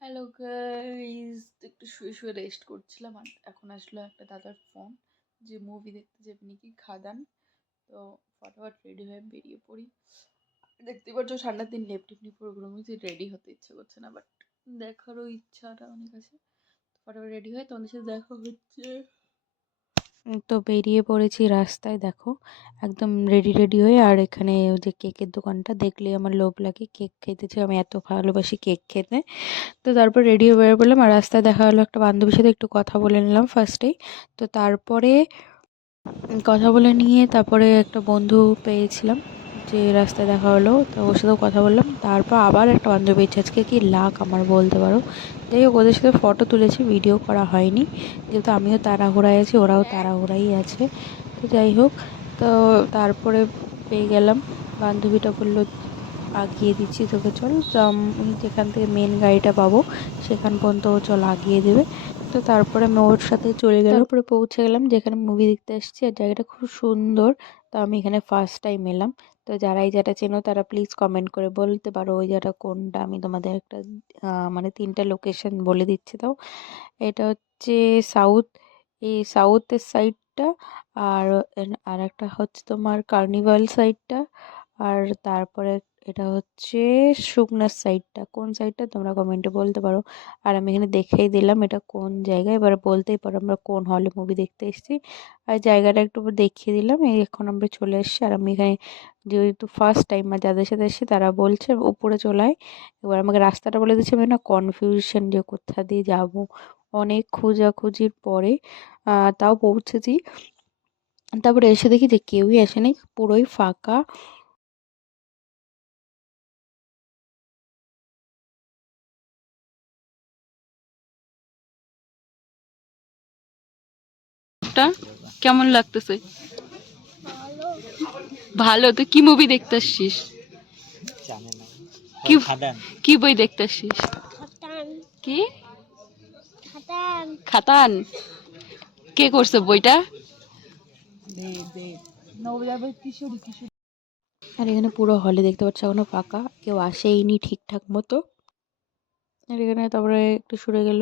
Hello guys একটু শুয়ে শুয়ে রেস্ট করছিলাম আর এখন আসলো একটা দাদার ফোন যে মুভি দেখতে যাবে নাকি খাদান। তো ফটাফট রেডি হয়ে বেরিয়ে পড়ি। দেখতে পাচ্ছ ঠান্ডার দিন লেপ টিপ নিয়ে পুরো হয়েছে রেডি হতে ইচ্ছে করছে না বাট দেখারও ইচ্ছাটা অনেক আছে। ফটাফট রেডি হয়ে তোমাদের সাথে দেখা হচ্ছে। তো বেরিয়ে পড়েছি রাস্তায়, দেখো। একদম রেডি রেডি হয়ে আর এখানে ওই যে কেকের দোকানটা, দেখলেই আমার লোভ লাগে কেক খেতেছে আমি এত ভালোবাসি কেক খেতে। তো তারপর রেডি হয়ে বেরিয়ে পড়লাম আর রাস্তায় দেখা হলো একটা বান্ধবীর সাথে একটু কথা বলে নিলাম ফার্স্টেই তো তারপরে কথা বলে নিয়ে তারপরে একটা বন্ধু পেয়েছিলাম। যে রাস্তায় দেখা হলো, তো ওর সাথেও কথা বললাম। তারপর আবার একটা বান্ধবী আজকে কি লাক আমার বলতে পারো। যাই হোক, ওদের সাথে ফটো তুলেছি ভিডিও করা হয়নি। যেহেতু আমিও তাড়াহুড়ায় আছি, ওরাও তাড়াহুড়াই আছে। তো যাই হোক, তো তারপরে পেয়ে গেলাম। বান্ধবীটা বলল, আগিয়ে দিচ্ছি তোকে, চল। যেখান থেকে মেন গাড়িটা পাবো, সেখান পর্যন্ত ও চল, আগিয়ে দেবে। তো তারপরে আমি ওর সাথে চলে গেলাম। তারপরে পৌঁছে গেলাম, যেখানে মুভি দেখতে এসেছি। আর জায়গাটা খুব সুন্দর। তো আমি এখানে ফার্স্ট টাইম এলাম। তো যারা এই জায়গাটা চেনো তারা প্লিজ কমেন্ট করে বলতে পারো ওই জায়গাটা কোনটা আমি তোমাদের একটা মানে তিনটা লোকেশন বলে দিচ্ছি তাও এটা হচ্ছে সাউথ এই সাউথের সাইডটা আর আর একটা হচ্ছে তোমার কার্নিভাল সাইডটা আর তারপরে এটা হচ্ছে শুকনার সাইডটা কোন সাইডটা তোমরা কমেন্টে বলতে পারো। আর আমি এখানে দেখেই দিলাম এটা কোন জায়গায়। এবার বলতেই পারো আমরা কোন হলে মুভি দেখতে এসেছি। আর জায়গাটা একটু দেখিয়ে দিলাম। এখন আমরা চলে এসেছি। আর আমি এখানে যেহেতু ফার্স্ট টাইম আর যাদের সাথে এসেছি তারা বলছে উপরে চলায় এবার আমাকে রাস্তাটা বলে দিচ্ছে আমি না কনফিউশন যে কোথা দিয়ে যাব। অনেক খোঁজাখুঁজির পরে তাও পৌঁছেছি। তারপরে এসে দেখি যে কেউই আসেনি পুরোই ফাঁকা। কেমন লাগতেছে? ভালো তো কি মুভি দেখতে আসছিস? কি কি বই দেখতে আসছিস? কি? খাতান। কে করছে বইটা? আর এখানে পুরো হলে দেখতে পাচ্ছ এখনও ফাঁকা। কেউ আসেইনি ঠিকঠাক মতো। আর এখানে তারপরে একটু শুরু গেল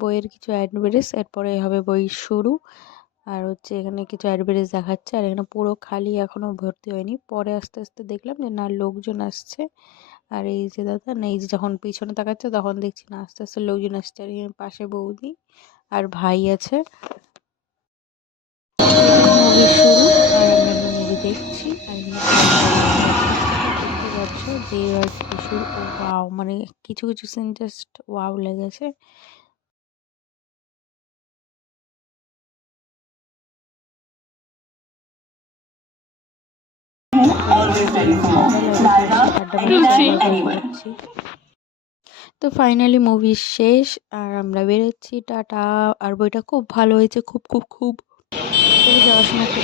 বইয়ের কিছু অ্যাডভার্টাইজ এরপরে হবে বই শুরু। আর হচ্ছে এখানে কিছু অ্যাডভার্টাইজ দেখাচ্ছে আর এখানে পুরো খালি এখনও ভর্তি হয়নি। পরে আস্তে আস্তে দেখলাম যে না, লোকজন আসছে। আর এই যে দাদা, না, এই যে যখন পিছনে তাকাচ্ছে তখন দেখছি না, আস্তে আস্তে লোকজন আসছে। আর এখানে পাশে বৌদি আর ভাই আছে। দেখছি। আর যে আর ওয়াও মানে কিছু কিছু সিন জাস্ট ওয়াও লেগেছে। তো ফাইনালি মুভি শেষ, আর আমরা বেরোচ্ছি, টাটা। আর বইটা খুব ভালো হয়েছে, খুব খুব খুব। যাওয়ার সময় একটা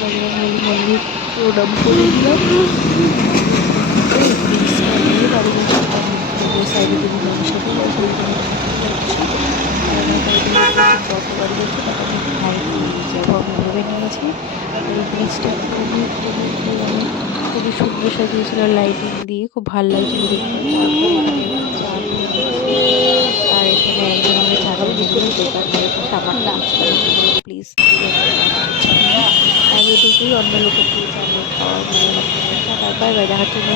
এই ব্রিজটা খুবই খুবই খুবই সুন্দর সাজিয়েছিল লাইটিং দিয়ে, খুব ভালো লাগছিল আর এখানে একজন আমরা ছাগল দিয়েছিল দোকান সামান প্লিজ থেকেই অন্য লোকের দিয়ে চালিয়ে খাওয়া বাই দেখার জন্য